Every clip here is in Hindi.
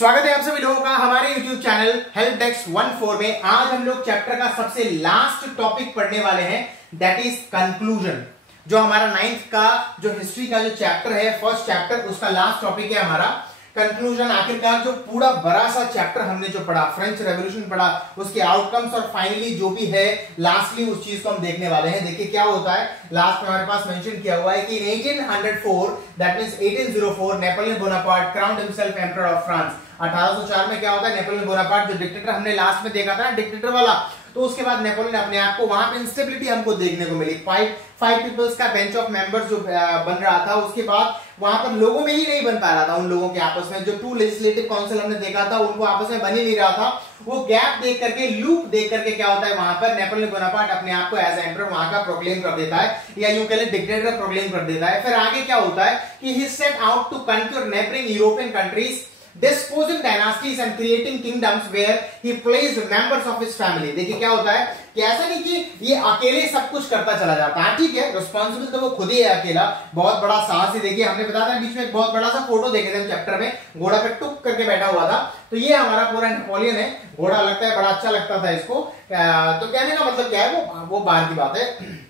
स्वागत है आप सभी लोगों का हमारे YouTube चैनल हेल्प डेस्क 14 में। आज हम लोग चैप्टर का सबसे लास्ट टॉपिक पढ़ने वाले हैं, दैट इज कंक्लूजन। जो हमारा 9th का जो हिस्ट्री का जो चैप्टर है, फर्स्ट चैप्टर, उसका लास्ट टॉपिक है हमारा कंक्लूजन। आखिरकार जो पूरा बड़ा सा चैप्टर हमने जो पढ़ा, फ्रेंच रेवोल्यूशन पढ़ा, उसके आउटकम्स और फाइनली जो भी है लास्टली उस चीज को हम देखने वाले हैं। देखिए क्या होता है, लास्ट में हमारे पास मेंशन किया हुआ है कि इन 1804 that means 1804 Napoleon Bonaparte crowned himself emperor of France. 1804 में क्या होता है, नेपोलियन बोनापार्ट जो डिक्टेटर हमने लास्ट में देखा था ना, डिक्टेटर वाला, तो उसके बाद नेपोलियन अपने आप को, वहां पे इंस्टेबिलिटी हमको देखने को मिली। फाइव पीपल्स का बेंच ऑफ मेंबर्स जो बन रहा था, उसके बाद वहां पर लोगों में ही नहीं बन पा रहा था, उन लोगों के आपस में। जो टू लेजिस्लेटिव काउंसिल हमने देखा था, उनको आपस में बन ही नहीं रहा था। वो गैप देख करके, लूप देख करके क्या होता है, वहां पर नेपोलियन बोनापार्ट अपने आप को एज एम्परर वहां का प्रोक्लेम कर देता है, या यूं कह ले डिक्टेटर प्रोक्लेम कर देता है। फिर आगे क्या होता है कि he set out to conquer neighbouring European countries, disposing dynasties and creating kingdoms where he placed members of his family। देखिए क्या होता है कि ऐसा नहीं कि ये अकेले सब कुछ करता चला जाता है, ठीक है, रिस्पॉन्सिबल तो वो खुद ही है अकेला, बहुत बड़ा साहस ही। देखिए हमने बताया था बीच में एक बहुत बड़ा सा फोटो देखे थे चैप्टर में, घोड़ा पे टुक करके बैठा हुआ था, तो ये हमारा पूरा नेपोलियन है। घोड़ा लगता है, बड़ा अच्छा लगता था इसको। तो कहने का मतलब क्या है, वो बाहर की बात है।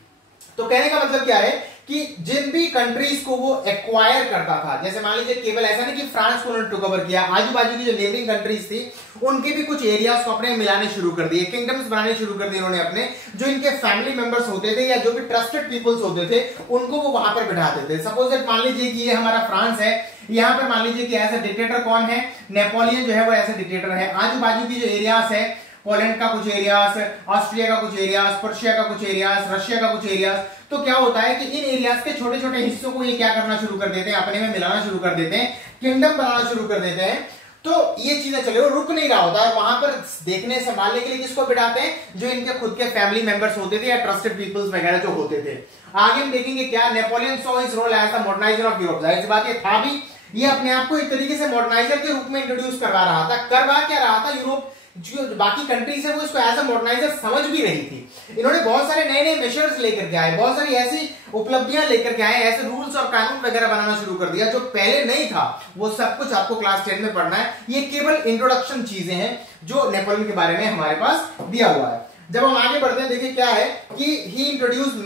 तो कहने का मतलब क्या है कि जिन भी कंट्रीज को वो एक्वायर करता था, जैसे मान लीजिए केवल ऐसा नहीं कि फ्रांस को उन्होंने टुक ओवर किया, आजू बाजू की जो नेबरिंग कंट्रीज थी उनके भी कुछ एरियाज को अपने मिलाने शुरू कर दिए, किंगडम्स बनाने शुरू कर दिए उन्होंने अपने। जो इनके फैमिली मेंबर्स होते थे या जो भी ट्रस्टेड पीपल्स होते थे, उनको वो वहां पर बिठाते थे। सपोज दैट मान लीजिए कि ये हमारा फ्रांस है, यहां पर मान लीजिए कि ऐसा डिक्टेटर कौन है, नेपोलियन जो है वो ऐसा डिक्टेटर है। आजू बाजू की जो एरियाज है, पोलैंड का कुछ एरियाज, ऑस्ट्रिया का कुछ एरियाज, पर्शिया का कुछ एरियाज, रशिया का कुछ एरियाज, तो क्या होता है कि इन एरियाज के छोटे छोटे हिस्सों को ये क्या करना शुरू कर देते हैं, अपने में मिलाना शुरू कर देते हैं, किंगडम बनाना शुरू कर देते हैं। तो ये चीजें चले, वो रुक नहीं रहा होता है। वहां पर देखने संभालने के लिए किसको बिठाते हैं, जो इनके खुद के फैमिली मेंबर्स होते थे या ट्रस्टेड पीपल्स वगैरह जो होते थे। आगे हम देखेंगे क्या, Napoleon saw his role as the moderniser of Europe. जाहिर सी बात ये था भी, ये अपने आप को एक तरीके से मॉडर्नाइजर के रूप में इंट्रोड्यूस करवा रहा था। करवा क्या रहा था, यूरोप जो बाकी कंट्रीज है वो इसको एज अ मॉडर्नाइजर समझ भी रही थी। इन्होंने बहुत सारे नए नए मेजर्स लेकर के आए, बहुत सारी ऐसी उपलब्धियां लेकर के आए, ऐसे रूल्स और कानून वगैरह बनाना शुरू कर दिया जो पहले नहीं था। वो सब कुछ आपको क्लास 10 में पढ़ना है। ये केवल इंट्रोडक्शन चीजें हैं जो नेपोलियन के बारे में हमारे पास दिया हुआ है। जब हम आगे बढ़ते हैं, देखिए क्या है कि he introduced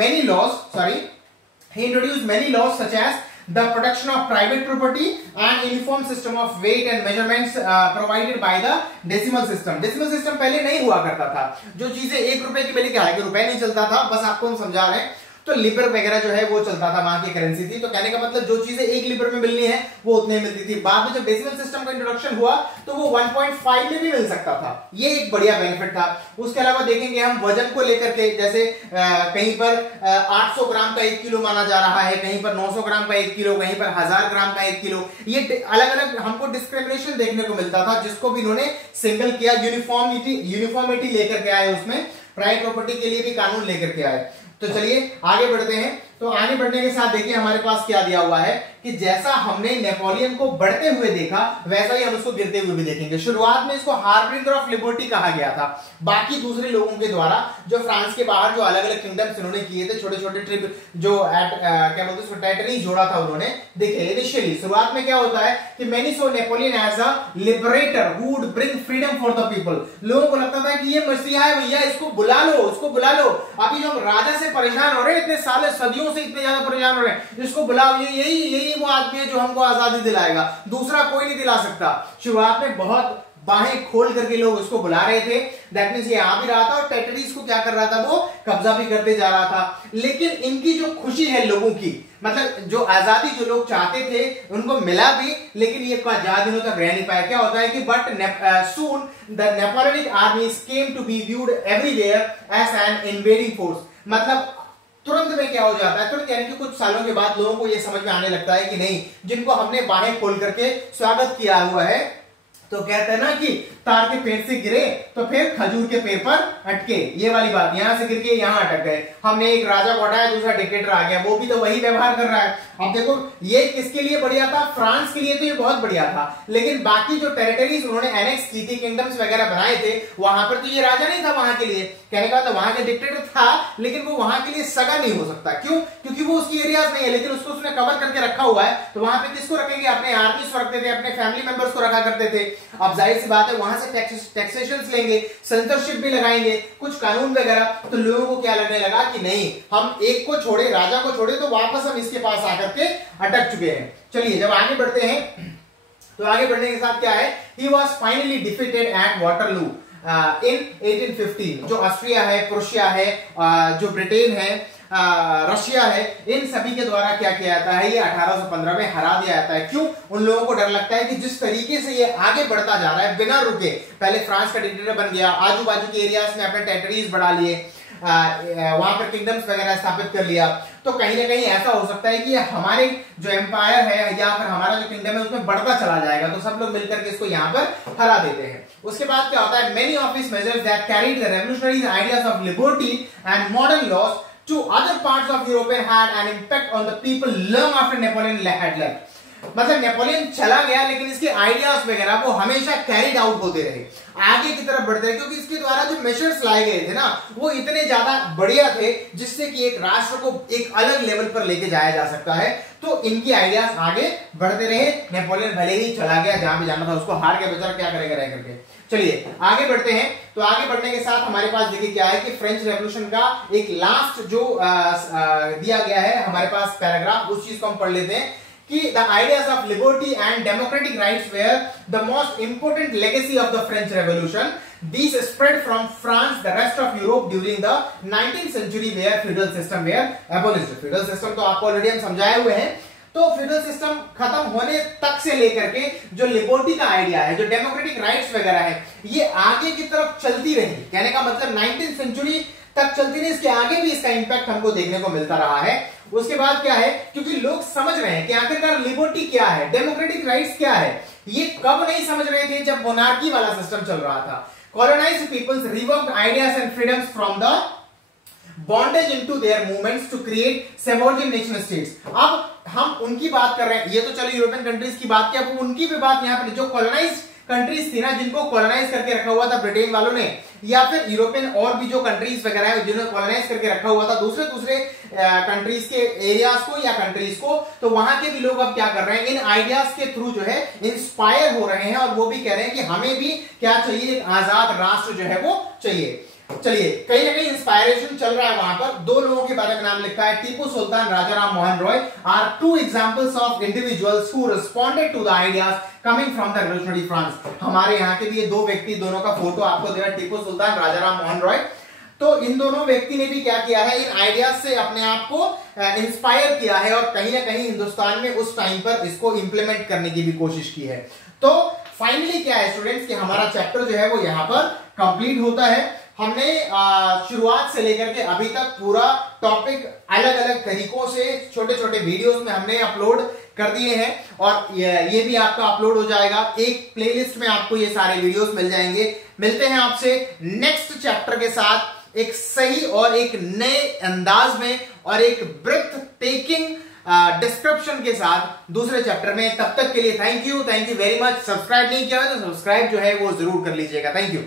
many laws such as the protection of private property and uniform system of weight and measurements provided by the decimal system। decimal system पहले नहीं हुआ करता था। जो चीजें 1 रुपए की मिली, क्या है कि रुपए नहीं चलता था, बस आपको हम समझा रहे हैं। तो लिबर वगैरह जो है वो चलता था, वहां की करेंसी थी। तो कहने का मतलब जो चीजें 1 लिबर में मिलनी है वो उतने मिलती थी। बाद में जब डेसिमल सिस्टम का इंट्रोडक्शन हुआ तो वो 1.5 में भी मिल सकता था। ये एक बढ़िया बेनिफिट था। उसके अलावा देखेंगे हम वजन को लेकर के, जैसे कहीं पर 800 ग्राम का 1 किलो माना जा रहा है, कहीं पर 900 ग्राम का 1 किलो, कहीं पर 1000 ग्राम का 1 किलो। ये अलग अलग हमको डिस्क्रिमिनेशन देखने को मिलता था, जिसको भी इन्होंने सिंगल किया। यूनिफॉर्मिटी लेकर के आए, उसमें प्राइवेट प्रॉपर्टी के लिए भी कानून लेकर के आए। तो चलिए आगे बढ़ते हैं। तो आगे बढ़ने के साथ देखिए हमारे पास क्या दिया हुआ है कि जैसा हमने नेपोलियन को बढ़ते हुए देखा, वैसा ही हम उसको गिरते हुए भी देखेंगे। शुरुआत में इसको हार्बिंगर ऑफ लिबर्टी कहा गया था, बाकी दूसरे लोगों के द्वारा, जो फ्रांस के बाहर जो अलग अलग किंगडम्स इन्होंने किए थे, छोटे छोटे ट्रिप जो क्या बोलते हैं टेरिटरी जोड़ा था उन्होंने। देखिए इनिशियली शुरुआत में क्या होता है कि many saw Napoleon as a liberator who would bring freedom for the people. लोगों को लगता था कि ये मसीहा है भैया, इसको बुला लो, उसको बुला लो। अभी जो राजा से परेशान हो रहे हैं, इतने सालों सदियों से इतने ज्यादा परेशान हो रहे हैं, इसको बुलाओ, यही वो आदमी है जो हमको आजादी दिलाएगा, दूसरा कोई नहीं दिला सकता। शुरुआत में बहुत बाहें खोल करके लोग उसको बुला रहे थे। दैट मींस ये आ भी रहा था और टेरिटरीज को क्या कर रहा था, वो कब्जा भी करते जा रहा था। लेकिन इनकी जो खुशी है लोगों की, मतलब जो आजादी जो लोग चाहते थे उनको मिला भी, लेकिन ये ज्यादा दिनों तक रह नहीं पाया। क्या होता है कि but soon the Napoleonic armies came to be viewed everywhere as an invading force. मतलब तुरंत में क्या हो जाता है, तुरंत यानी कि कुछ सालों के बाद लोगों को यह समझ में आने लगता है कि नहीं, जिनको हमने बाहें खोल करके स्वागत किया हुआ है, तो कहते हैं ना कि तार के पेड़ से गिरे तो फिर खजूर के पेड़ पर अटके, ये वाली बात। यहां से गिर के यहां अटक गए, हमने एक राजा को हटाया, दूसरा डिक्टेटर आ गया, वो भी तो वही व्यवहार कर रहा है। अब देखो ये किसके लिए बढ़िया था, फ्रांस के लिए तो ये बहुत बढ़िया था, लेकिन बाकी जो टेरिटरीज उन्होंने एनेक्स की थी, किंगडम्स वगैरह बनाए थे, वहां पर तो ये राजा नहीं था वहां के लिए। कहने का मतलब वहां के डिक्टेटर था, लेकिन वो वहां के लिए सगा नहीं हो सकता। क्यों? क्योंकि वो उसकी एरियाज नहीं है, लेकिन उसको उसने कवर करके रखा हुआ है। तो वहां पे किसको रखेंगे, अपने आर्मीज को रखते थे, अपने फैमिली मेंबर्स को रखा करते थे। अब जाहिर सी बात है वहां से टैक्सेशन लेंगे, सेंसरशिप भी लगाएंगे, कुछ कानून वगैरह, तो लोगों को क्या लगने लगा कि नहीं, हम एक को छोड़े, राजा को छोड़े, तो वापस हम इसके पास आकर के अटक चुके हैं। चलिए जब आगे बढ़ते हैं तो आगे बढ़ने के साथ क्या है, he was finally defeated at Waterloo in 1815। जो ऑस्ट्रिया है, प्रुशिया है, जो ब्रिटेन है, रशिया है, इन सभी के द्वारा क्या किया जाता है, ये 1815 में हरा दिया जाता है। क्यों? उन लोगों को डर लगता है कि जिस तरीके से ये आगे बढ़ता जा रहा है बिना रुके, पहले फ्रांस का डिक्टेटर बन गया, आजू बाजू के एरियाज में अपने टेरिटरीज बढ़ा लिए, वहां पर किंगडम्स वगैरह स्थापित कर लिया, तो कहीं ना कहीं ऐसा हो सकता है कि हमारे जो एम्पायर है या फिर हमारा जो किंगडम है उसमें बढ़ता चला जाएगा, तो सब लोग मिलकर के इसको यहाँ पर हरा देते हैं। उसके बाद क्या होता है, many of his measures that carried the revolutionary ideas of liberty and modern laws to other parts of Europe had an impact on the people long after Napoleon had left। मतलब नेपोलियन चला गया लेकिन इसके आइडियाज वगैरह वो हमेशा कैरिड आउट होते रहे, आगे की तरफ बढ़ते रहे, क्योंकि इसके द्वारा जो मेजर्स लाए गए थे ना वो इतने ज्यादा बढ़िया थे जिससे कि एक राष्ट्र को एक अलग लेवल पर लेके जाया जा सकता है। तो इनकी आइडियाज आगे बढ़ते रहे, नेपोलियन भले ही चला गया, जहां भी जाना था उसको हार गया, बेचारा क्या करेगा रह करके। चलिए आगे बढ़ते हैं। तो आगे बढ़ने के साथ हमारे पास देखिए क्या है कि फ्रेंच रेवोल्यूशन का एक लास्ट जो दिया गया है हमारे पास पैराग्राफ, उस चीज को हम पढ़ लेते हैं कि the ideas of liberty and democratic rights were the most important legacy of the French Revolution. These spread from France the rest of Europe during the 19th century where feudal system were abolished। feudal system तो आपको ऑलरेडी हम समझाए हुए हैं। तो फ्यूडल सिस्टम खत्म होने तक से लेकर के जो लिबर्टी का आइडिया है, जो डेमोक्रेटिक राइट्स वगैरह है, ये आगे की तरफ चलती रही। कहने का मतलब 19th सेंचुरी तक चलती रही, इसके आगे भी इसका इंपैक्ट हमको देखने को मिलता रहा है। उसके बाद क्या है, क्योंकि लोग समझ रहे हैं कि आखिरकार लिबर्टी क्या है, डेमोक्रेटिक राइट्स क्या है। ये कब नहीं समझ रहे थे, जब मोनार्की वाला सिस्टम चल रहा था। Colonised peoples revoked ideas and freedoms from the bondage into their movements to create subordinate nation states. अब हम उनकी बात कर रहे हैं, ये तो चलो यूरोपियन कंट्रीज की बात की, अब उनकी भी बात यहाँ पे जो कॉलोनाइज्ड कंट्रीज थी ना, जिनको कॉलोनाइज करके रखा हुआ था ब्रिटेन वालों ने, या फिर यूरोपियन और भी जो कंट्रीज वगैरह है जिन्होंने कॉलोनाइज करके रखा हुआ था दूसरे कंट्रीज के एरियाज को या कंट्रीज को, तो वहां के भी लोग अब क्या कर रहे हैं, इन आइडियाज के थ्रू जो है इंस्पायर हो रहे हैं और वो भी कह रहे हैं कि हमें भी क्या चाहिए, एक आजाद राष्ट्र जो है वो चाहिए। चलिए कहीं ना कहीं इंस्पायरेशन चल रहा है वहां पर। दो लोगों के बारे में नाम लिखा है, Tipu Sultan, Rajaram Mohan Roy are two examples of individuals who responded to the ideas coming from the revolutionary France. हमारे यहाँ के भी ये दो व्यक्ति, दोनों का फोटो आपको देगा, टीपू सुल्तान, राजाराम मोहन रॉय। तो इन दोनों व्यक्ति ने भी क्या किया है, इन आइडियाज से अपने आप को इंस्पायर किया है और कहीं ना कहीं हिंदुस्तान में उस टाइम पर इसको इंप्लीमेंट करने की भी कोशिश की है। तो फाइनली क्या है स्टूडेंट्स कि हमारा चैप्टर जो है वो यहाँ पर कंप्लीट होता है। हमने शुरुआत से लेकर के अभी तक पूरा टॉपिक अलग अलग तरीकों से छोटे छोटे वीडियोस में हमने अपलोड कर दिए हैं और ये भी आपका अपलोड हो जाएगा। एक प्लेलिस्ट में आपको ये सारे वीडियोस मिल जाएंगे। मिलते हैं आपसे नेक्स्ट चैप्टर के साथ एक सही और एक नए अंदाज में और एक ब्रेथ टेकिंग डिस्क्रिप्शन के साथ दूसरे चैप्टर में। तब तक के लिए thank you very much. Subscribe नहीं किया है तो सब्सक्राइब जो है वो जरूर कर लीजिएगा। Thank you.